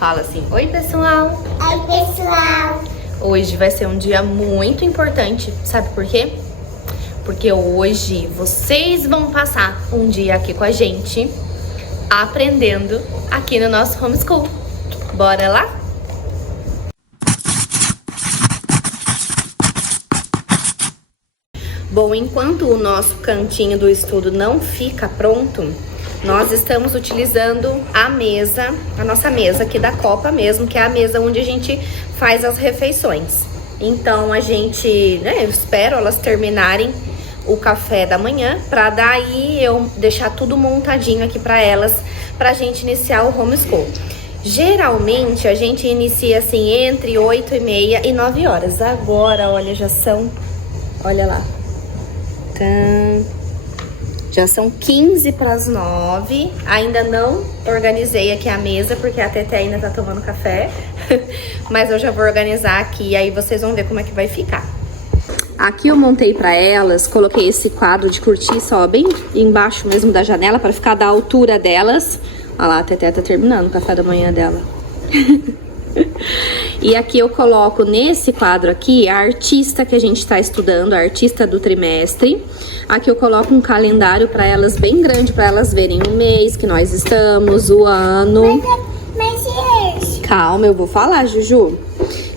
Fala assim, oi pessoal! Oi pessoal! Hoje vai ser um dia muito importante, sabe por quê? Porque hoje vocês vão passar um dia aqui com a gente, aprendendo aqui no nosso homeschool. Bora lá? Bom, enquanto o nosso cantinho do estudo não fica pronto, nós estamos utilizando a mesa, a nossa mesa aqui da Copa mesmo, que é a mesa onde a gente faz as refeições. Então a gente, eu espero elas terminarem o café da manhã, para daí eu deixar tudo montadinho aqui para elas, pra gente iniciar o homeschool. Geralmente a gente inicia assim entre 8h30 e 9 horas. Agora, olha, já são, olha lá. Já são 15 para as 9. Ainda não organizei aqui a mesa, porque a Tete ainda tá tomando café. Mas eu já vou organizar aqui, e aí vocês vão ver como é que vai ficar. Aqui eu montei para elas, coloquei esse quadro de cortiça, ó, bem embaixo mesmo da janela, para ficar da altura delas. Olha lá, a Tete tá terminando o café da manhã dela. E aqui eu coloco nesse quadro aqui a artista que a gente está estudando, a artista do trimestre. Aqui eu coloco um calendário para elas bem grande, para elas verem o mês que nós estamos, o ano. Mas Calma, eu vou falar, Juju.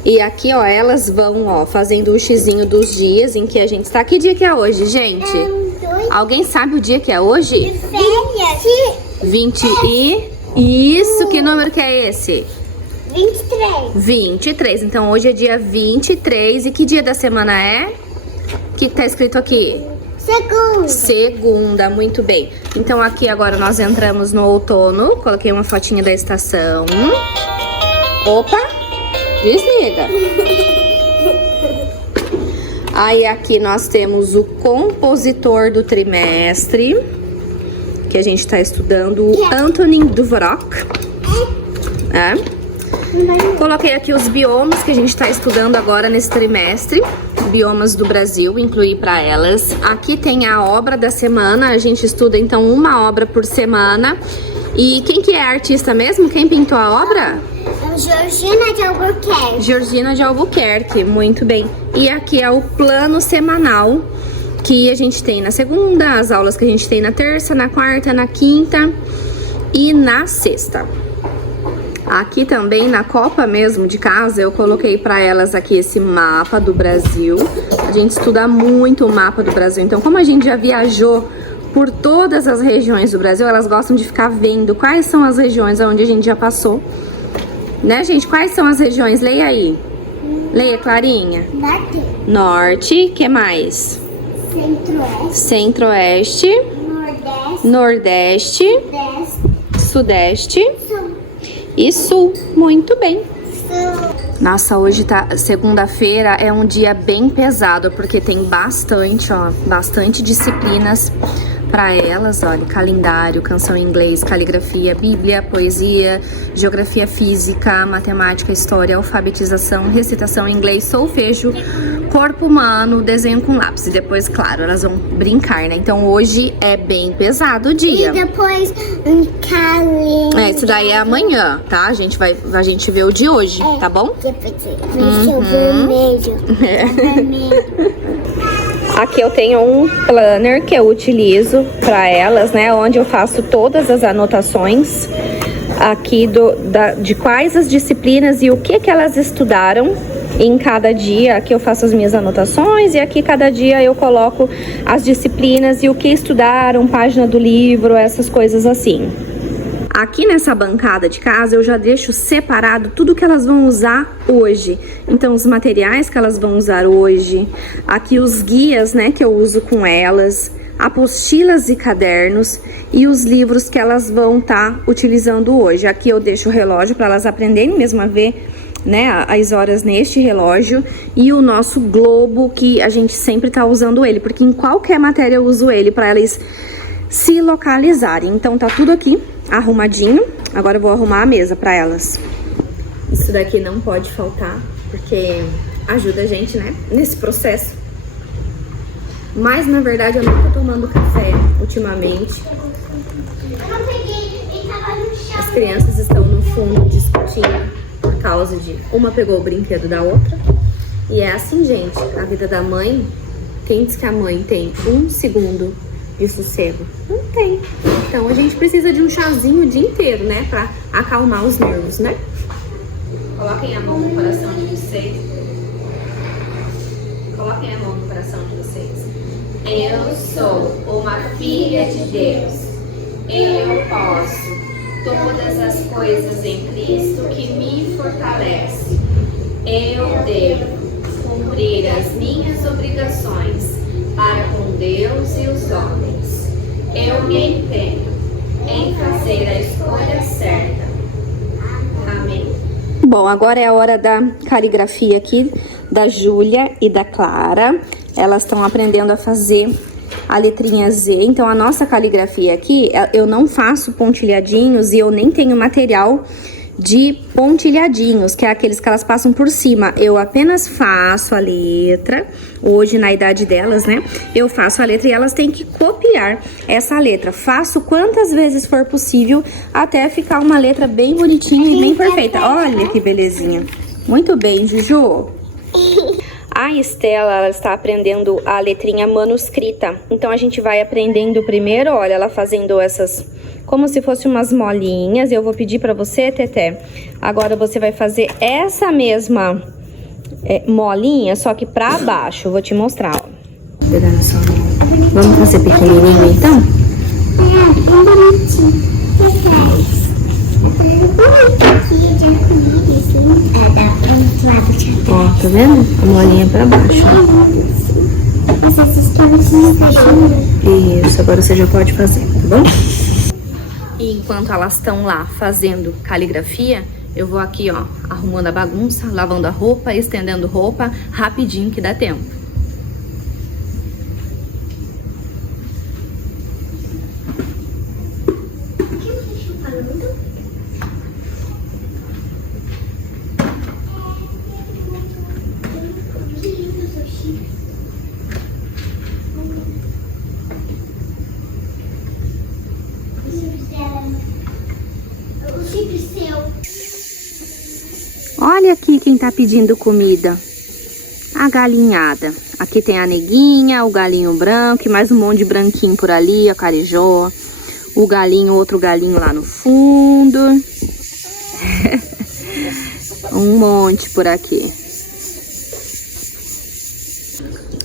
E aqui, ó, elas vão, ó, fazendo o xizinho dos dias em que a gente está. Que dia que é hoje, gente? Alguém sabe o dia que é hoje? férias. 20 e... Isso, que número que é esse? 23. 23. Então hoje é dia 23. E que dia da semana é? O que tá escrito aqui? Segunda. Segunda, muito bem. Então aqui agora nós entramos no outono. Coloquei uma fotinha da estação. Opa! Desliga. Aí aqui nós temos o compositor do trimestre, que a gente tá estudando, o Antonin Dvorak. Coloquei aqui os biomas que a gente está estudando agora nesse trimestre, biomas do Brasil, incluí para elas. Aqui tem a obra da semana, a gente estuda então uma obra por semana. E quem que é a artista mesmo? Quem pintou a obra? Georgina de Albuquerque. Georgina de Albuquerque, muito bem. E aqui é o plano semanal que a gente tem na segunda, as aulas que a gente tem na terça, na quarta, na quinta e na sexta. Aqui também na Copa mesmo de casa eu coloquei para elas aqui esse mapa do Brasil. A gente estuda muito o mapa do Brasil, então como a gente já viajou por todas as regiões do Brasil, elas gostam de ficar vendo quais são as regiões onde a gente já passou. Né, gente? Quais são as regiões? Leia aí. Leia, Clarinha. Norte, que mais? Centro-Oeste. Centro-Oeste. Nordeste. Nordeste. Sudeste. E Sul, muito bem. Nossa, hoje tá, segunda-feira é um dia bem pesado, porque tem bastante disciplinas para elas, olha, calendário, canção em inglês, caligrafia, bíblia, poesia, geografia física, matemática, história, alfabetização, recitação em inglês, solfejo, corpo humano, desenho com lápis. E depois, claro, elas vão brincar, né? Então hoje é bem pesado o dia. E depois calendário. Isso daí é amanhã, tá? A gente vê o de hoje, tá bom? Depois vermelho. Vermelho. Aqui eu tenho um planner que eu utilizo para elas, né? Onde eu faço todas as anotações aqui de quais as disciplinas e o que elas estudaram em cada dia. Aqui eu faço as minhas anotações e aqui cada dia eu coloco as disciplinas e o que estudaram, página do livro, essas coisas assim. Aqui nessa bancada de casa eu já deixo separado tudo que elas vão usar hoje. Então os materiais que elas vão usar hoje, aqui os guias, né, que eu uso com elas, apostilas e cadernos e os livros que elas vão estar utilizando hoje. Aqui eu deixo o relógio para elas aprenderem mesmo a ver, né, as horas neste relógio e o nosso globo que a gente sempre tá usando ele, porque em qualquer matéria eu uso ele para elas se localizarem. Então tá tudo aqui arrumadinho. Agora eu vou arrumar a mesa para elas. Isso daqui não pode faltar, porque ajuda a gente, né, nesse processo. Mas na verdade eu não tô tomando café ultimamente. Eu não peguei, ele tava no chão. crianças estão no fundo discutindo por causa de uma pegou o brinquedo da outra. E é assim, gente, a vida da mãe, quem diz que a mãe tem 1 segundo de sossego? Não tem. Então a gente precisa de um chazinho o dia inteiro, né? Pra acalmar os nervos, né? Coloquem a mão no coração de vocês. Coloquem a mão no coração de vocês. Eu sou uma filha de Deus. Eu posso todas as coisas em Cristo que me fortalece. Eu devo cumprir as minhas obrigações para com Deus e os homens. Eu me empenho em fazer a escolha certa. Amém. Bom, agora é a hora da caligrafia aqui da Júlia e da Clara. Elas estão aprendendo a fazer a letrinha Z. Então a nossa caligrafia aqui, eu não faço pontilhadinhos e eu nem tenho material de pontilhadinhos, que é aqueles que elas passam por cima. Eu apenas faço a letra, hoje na idade delas, né? Eu faço a letra e elas têm que copiar essa letra. Faço quantas vezes for possível até ficar uma letra bem bonitinha e bem perfeita. Olha que belezinha. Muito bem, Juju. A Estela, ela está aprendendo a letrinha manuscrita. Então a gente vai aprendendo primeiro, olha, ela fazendo essas como se fossem umas molinhas. Eu vou pedir pra você, Teté, agora você vai fazer essa mesma molinha, só que pra baixo. Eu vou te mostrar, ó. Vamos fazer pequenininho, então? Ó, tá vendo? A molinha pra baixo. Isso, agora você já pode fazer, tá bom? E enquanto elas estão lá fazendo caligrafia, eu vou aqui, ó, arrumando a bagunça, lavando a roupa, estendendo roupa, rapidinho que dá tempo. Olha aqui quem tá pedindo comida. A galinhada. Aqui tem a neguinha, o galinho branco e mais um monte de branquinho por ali, a carijó. O galinho, outro galinho lá no fundo. Um monte por aqui.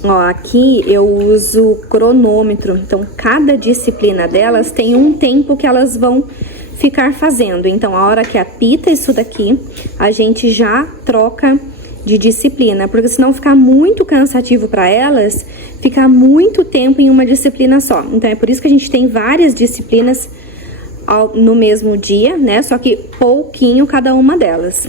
Ó, aqui eu uso cronômetro. Então, cada disciplina delas tem um tempo que elas vão ficar fazendo. Então, a hora que apita isso daqui, a gente já troca de disciplina, porque senão fica muito cansativo para elas ficar muito tempo em uma disciplina só. Então, é por isso que a gente tem várias disciplinas no mesmo dia, né? Só que pouquinho cada uma delas.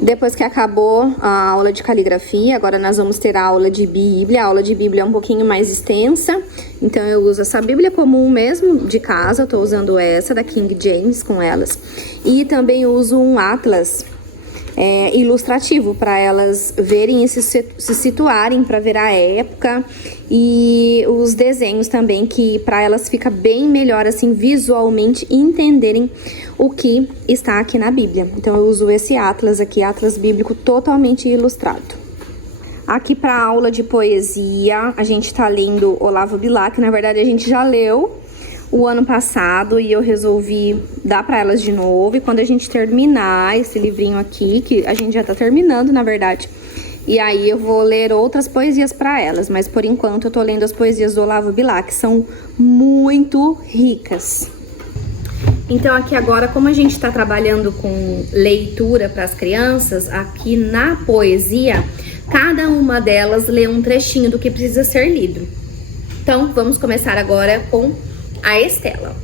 Depois que acabou a aula de caligrafia, agora nós vamos ter a aula de Bíblia. A aula de Bíblia é um pouquinho mais extensa, então eu uso essa Bíblia comum mesmo, de casa. Eu tô usando essa da King James com elas. E também uso um atlas ilustrativo para elas verem e se situarem para ver a época. E os desenhos também, que para elas fica bem melhor assim visualmente entenderem o que está aqui na Bíblia. Então eu uso esse atlas aqui, atlas bíblico totalmente ilustrado. Aqui para a aula de poesia, a gente tá lendo Olavo Bilac. Na verdade a gente já leu o ano passado e eu resolvi dar para elas de novo. E quando a gente terminar esse livrinho aqui, que a gente já tá terminando na verdade, e aí eu vou ler outras poesias para elas, mas por enquanto eu tô lendo as poesias do Olavo Bilac, que são muito ricas. Então aqui agora, como a gente está trabalhando com leitura para as crianças, aqui na poesia, cada uma delas lê um trechinho do que precisa ser lido. Então vamos começar agora com a Estela.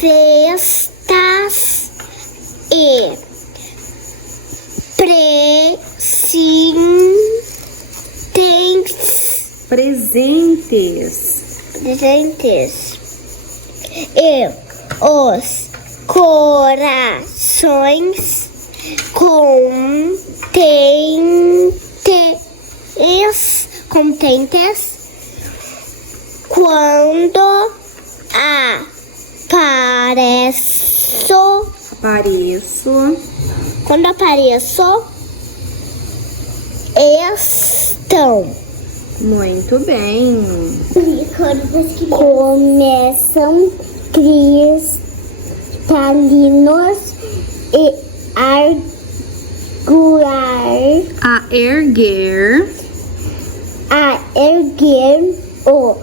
Festas e presentes e os corações contentes quando Apareço. Apareço. Quando apareço, estão. Muito bem. Começam cristalinos e A erguer. a erguer o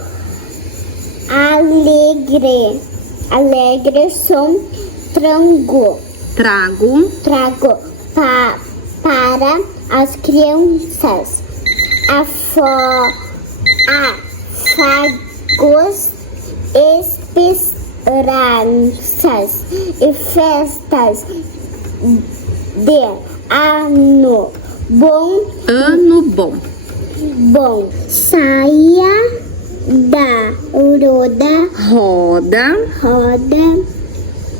alegre som trago para as crianças afagos, esperanças e festas de ano bom. Ano bom. Saia da roda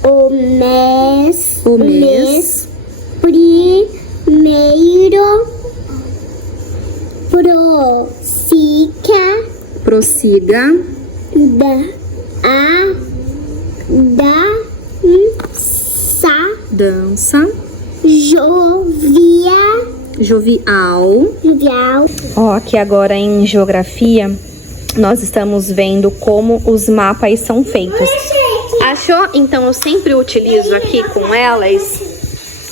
o mês primeiro prossiga dança jovial. Ó, aqui agora em geografia, nós estamos vendo como os mapas são feitos. Achou? Então eu sempre utilizo aqui com elas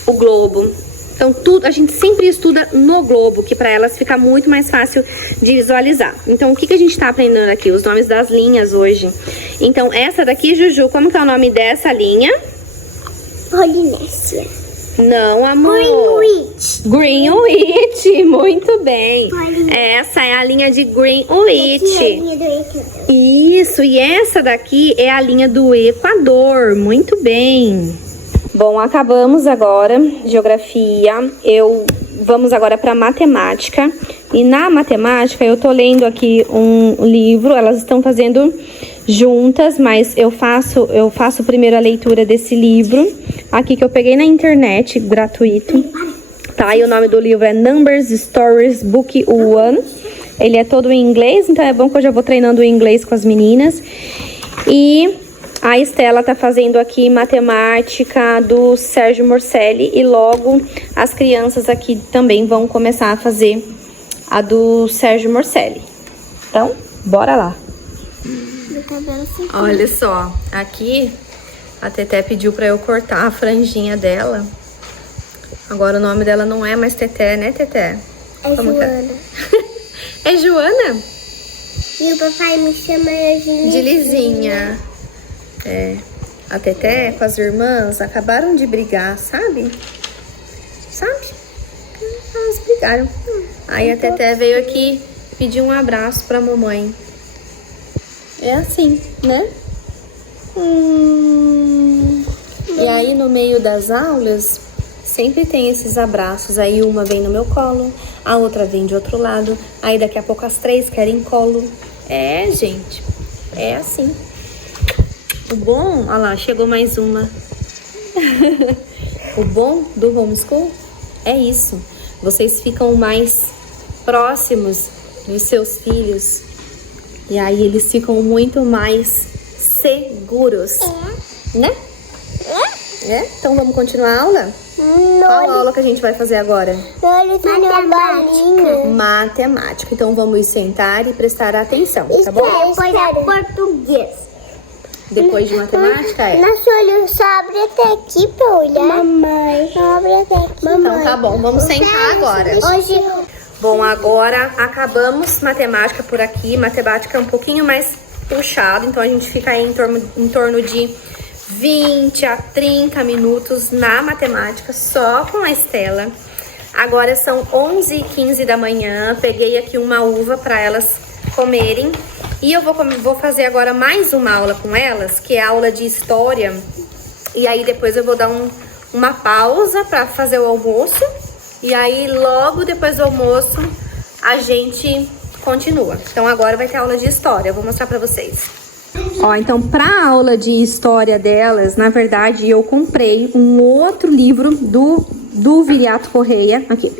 o globo. Então tudo, a gente sempre estuda no globo, que para elas fica muito mais fácil de visualizar. Então o que a gente tá aprendendo aqui? Os nomes das linhas hoje. Então essa daqui, Juju, como que é o nome dessa linha? Polinésia. Não, amor. Greenwich, muito bem. Essa é a linha de Greenwich. Isso, e essa daqui é a linha do Equador. Muito bem. Bom, acabamos agora geografia. Vamos agora para matemática. E na matemática eu tô lendo aqui um livro. Elas estão fazendo juntas, mas eu faço primeiro a leitura desse livro aqui que eu peguei na internet, gratuito, tá? E o nome do livro é Numbers Stories Book 1. Ele é todo em inglês, então é bom que eu já vou treinando o inglês com as meninas. E a Estela tá fazendo aqui matemática do Sérgio Morcelli e logo as crianças aqui também vão começar a fazer a do Sérgio Morcelli. Então, bora lá. Olha só, aqui a Teté pediu pra eu cortar a franjinha dela. Agora o nome dela não é mais Teté, né, Teté? É Como Joana. É Joana? E o papai me chama De Lizinha. É. A Teté com as irmãs acabaram de brigar, sabe? Elas brigaram. Aí a Teté veio aqui pedir um abraço pra mamãe. É assim, né? E aí no meio das aulas sempre tem esses abraços. Aí uma vem no meu colo, a outra vem de outro lado. Aí daqui a pouco as três querem colo. É, gente, é assim. O bom, olha lá, chegou mais uma. O bom do homeschool é isso. Vocês ficam mais próximos dos seus filhos. E aí eles ficam muito mais seguros. Né? É? Então vamos continuar a aula? Qual aula que a gente vai fazer agora? Matemática. Matemática. Então vamos sentar e prestar atenção, tá bom? Depois é português. Depois de matemática é? Nosso olho só abre até aqui pra olhar. Mamãe. Só abre até aqui. Então tá bom, vamos sentar agora. Hoje... Bom, agora acabamos matemática por aqui. Matemática é um pouquinho mais puxado, então a gente fica aí em torno de 20 a 30 minutos na matemática, só com a Estela. Agora são 11h15 da manhã, peguei aqui uma uva para elas comerem. E eu vou fazer agora mais uma aula com elas, que é a aula de história. E aí depois eu vou dar uma pausa para fazer o almoço. E aí logo depois do almoço a gente continua. Então agora vai ter aula de história, eu vou mostrar para vocês. Ó, então pra aula de história delas, na verdade eu comprei um outro livro do Viriato Correia, aqui,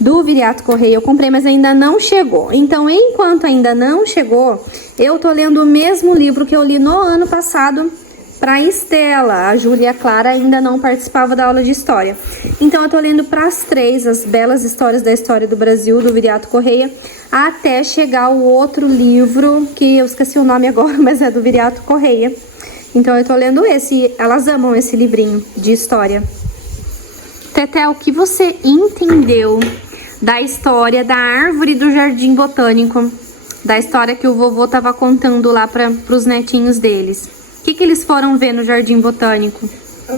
do Viriato Correia eu comprei, mas ainda não chegou. Então, enquanto ainda não chegou, eu tô lendo o mesmo livro que eu li no ano passado pra Estela. A Júlia e a Clara ainda não participavam da aula de história. Então, eu tô lendo pras três as belas histórias da história do Brasil, do Viriato Correia, até chegar o outro livro, que eu esqueci o nome agora, mas é do Viriato Correia. Então, eu tô lendo esse. Elas amam esse livrinho de história. Teté, o que você entendeu da história da árvore do Jardim Botânico? Da história que o vovô tava contando lá pros netinhos deles. O que eles foram ver no Jardim Botânico? A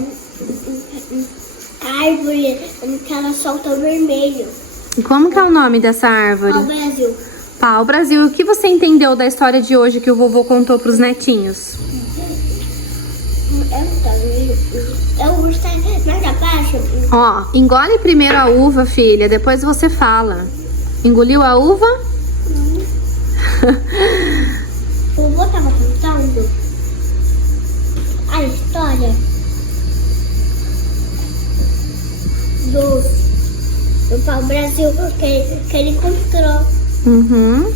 árvore que ela solta o vermelho. E como que é o nome dessa árvore? Pau-brasil. Pau-brasil. O que você entendeu da história de hoje que o vovô contou pros netinhos? É o urso mais abaixo. Ó, engole primeiro a uva, filha, depois você fala. Engoliu a uva? O vovô tava contando a história do pau-brasil que ele encontrou. Uhum.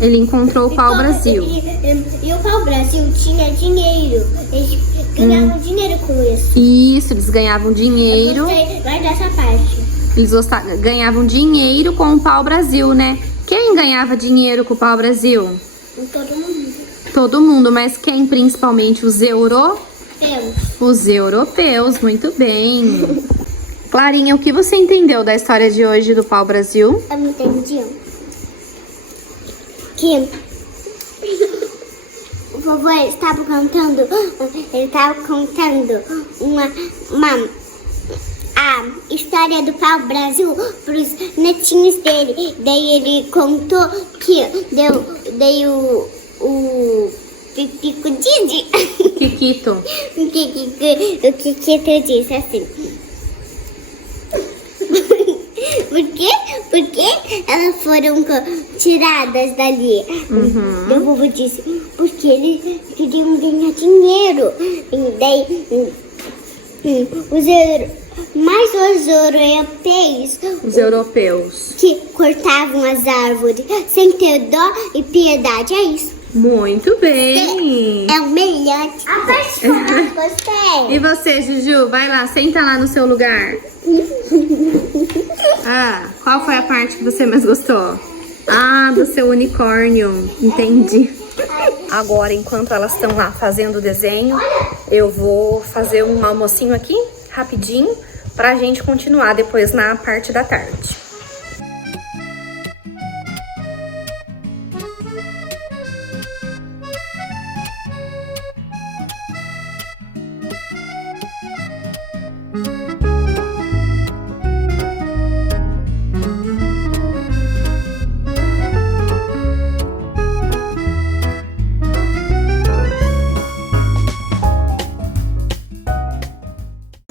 Ele encontrou o pau-brasil. E o pau-brasil tinha dinheiro. Eles ganhavam dinheiro com isso. Isso, eles ganhavam dinheiro. Eu gostei mais dessa parte. Eles ganhavam dinheiro com o pau-brasil, né? Quem ganhava dinheiro com o pau-brasil? Todo mundo. Todo mundo, mas quem principalmente? Os europeus. Os europeus, muito bem. Clarinha, o que você entendeu da história de hoje do pau-brasil? Eu não entendi. Que o vovô estava contando a história do pau-brasil para os netinhos dele. Daí ele contou que o Pipico Didi. Kikito. O Kikito disse assim. Por que elas foram tiradas dali? O vovô disse, porque eles queriam ganhar dinheiro. E daí, os europeus que cortavam as árvores sem ter dó e piedade, é isso. Muito bem. É o melhor. Gostei. E você, Juju? Vai lá, senta lá no seu lugar. Ah, qual foi a parte que você mais gostou? Ah, do seu unicórnio. Entendi. Agora, enquanto elas estão lá fazendo o desenho, eu vou fazer um almocinho aqui, rapidinho, pra gente continuar depois na parte da tarde.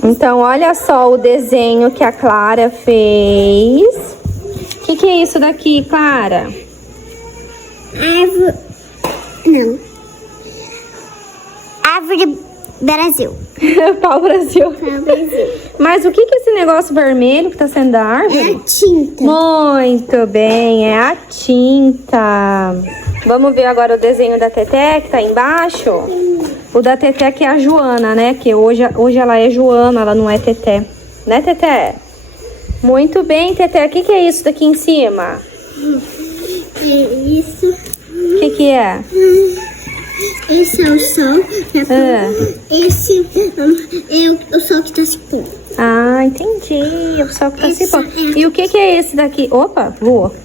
Então, olha só o desenho que a Clara fez. O que é isso daqui, Clara? Árvore... Não. Árvore Brasil. Pau-brasil. Pau-brasil. Mas o que é esse negócio vermelho que tá sendo da árvore? É a tinta. Muito bem, é a tinta. Vamos ver agora o desenho da Teté, que tá embaixo. O da Teté que é a Joana, né? Que hoje ela é Joana, ela não é Teté. Né, Teté? Muito bem, Teté. O que é isso daqui em cima? Isso. O que é? Esse é o sol. Esse é o sol que tá se pondo. Ah, entendi. O sol que tá se pondo. E o que é esse daqui? Opa, voou.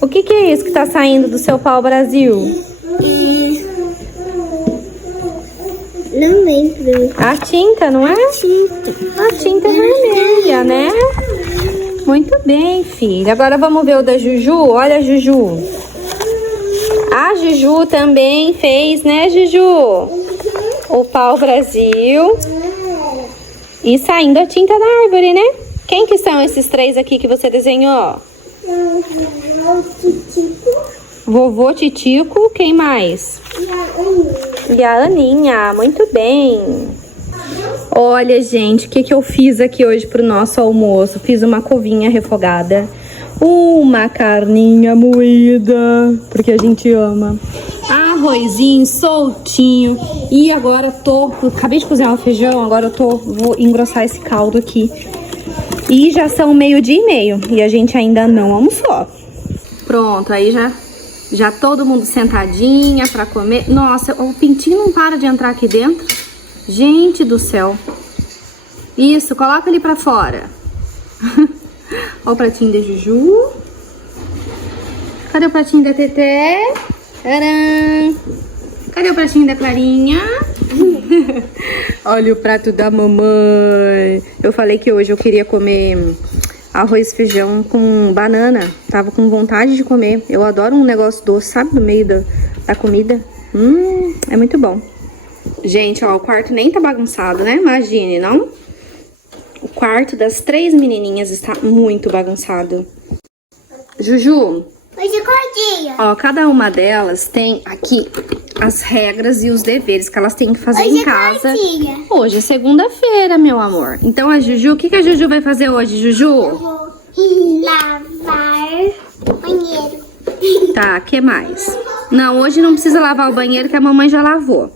O que é isso que tá saindo do seu pau-brasil? Não lembro. A tinta, não é? A tinta vermelha, né? Muito bem, filha. Agora vamos ver o da Juju. Olha a Juju. A Juju também fez, né, Juju? O pau-brasil. E saindo a tinta da árvore, né? Quem que são esses três aqui que você desenhou? Vovô Titico, quem mais? E a Aninha, muito bem. Olha, gente, o que que eu fiz aqui hoje pro nosso almoço? Fiz uma covinha refogada, uma carninha moída, porque a gente ama, arrozinho soltinho. E agora acabei de cozinhar o feijão, agora vou engrossar esse caldo aqui. E já são 12:30 e a gente ainda não almoçou. Pronto, aí já todo mundo sentadinha pra comer. Nossa, o pintinho não para de entrar aqui dentro. Gente do céu. Isso, coloca ele pra fora. Olha o pratinho da Juju. Cadê o pratinho da Teté? Tcharam! Cadê o pratinho da Clarinha? Olha o prato da mamãe. Eu falei que hoje eu queria comer arroz e feijão com banana. Tava com vontade de comer. Eu adoro um negócio doce, sabe? No meio da comida. É muito bom. Gente, ó, o quarto nem tá bagunçado, né? Imagine, não? O quarto das 3 menininhas está muito bagunçado. Juju. Hoje acordei. Ó, cada uma delas tem aqui as regras e os deveres que elas têm que fazer em casa. Hoje é segunda-feira, meu amor. Então a Juju, o que a Juju vai fazer hoje, Juju? Eu vou lavar o banheiro. Tá, que mais? Não, hoje não precisa lavar o banheiro que a mamãe já lavou.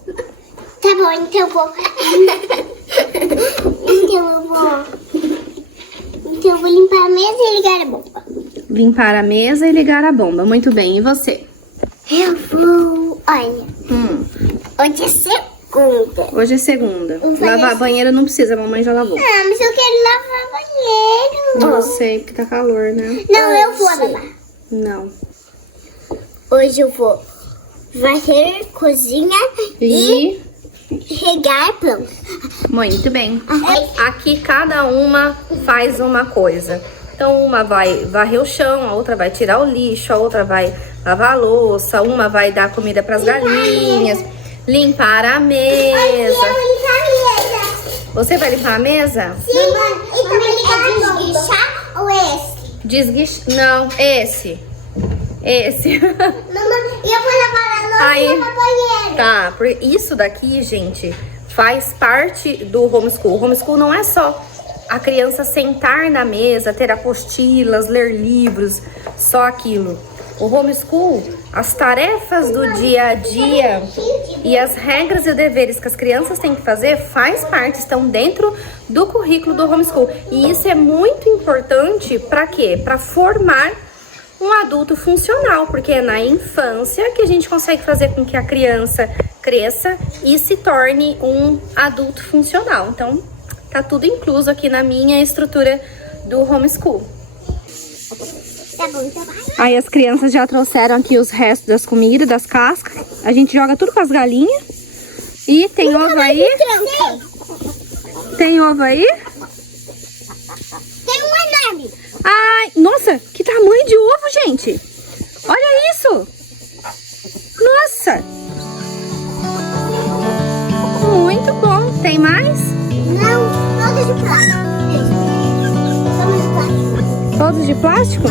Tá bom, então eu vou. Então eu vou limpar a mesa e ligar a bomba. Limpar a mesa e ligar a bomba. Muito bem, e você? Eu vou. Olha. Hoje é segunda. Hoje é segunda. Vou fazer Lavar banheiro não precisa, a mamãe já lavou. Ah, mas eu quero lavar banheiro. Não sei, porque tá calor, né? Não, eu vou lavar. Não. Hoje eu vou varrer cozinha e regar planta. Muito bem. Aqui cada uma faz uma coisa. Então uma vai varrer o chão, a outra vai tirar o lixo, a outra vai lavar a louça, uma vai dar comida para as galinhas, limpar a mesa. Você vai limpar a mesa? Sim, e também é desguichar ou esse? Desguichar? Não, esse. Esse. Mamãe, eu vou lavar a louça Aí, e lavar banheiro. tá, isso daqui, gente, faz parte do homeschool. O homeschool não é só a criança sentar na mesa, ter apostilas, ler livros, só aquilo. O homeschool, as tarefas do dia a dia e as regras e deveres que as crianças têm que fazer faz parte, estão dentro do currículo do homeschool. E isso é muito importante para quê? Para formar um adulto funcional, porque é na infância que a gente consegue fazer com que a criança cresça e se torne um adulto funcional. Então, tá tudo incluso aqui na minha estrutura do homeschool. Tá bom, então vai. Aí as crianças já trouxeram aqui os restos das comidas, das cascas. A gente joga tudo com as galinhas. E tem ovo aí? Tem ovo aí? Tem um enorme. Ai, nossa, que tamanho de ovo, gente! Olha isso! Nossa! Muito bom. Tem mais? Não, todos de plástico. Todos de plástico?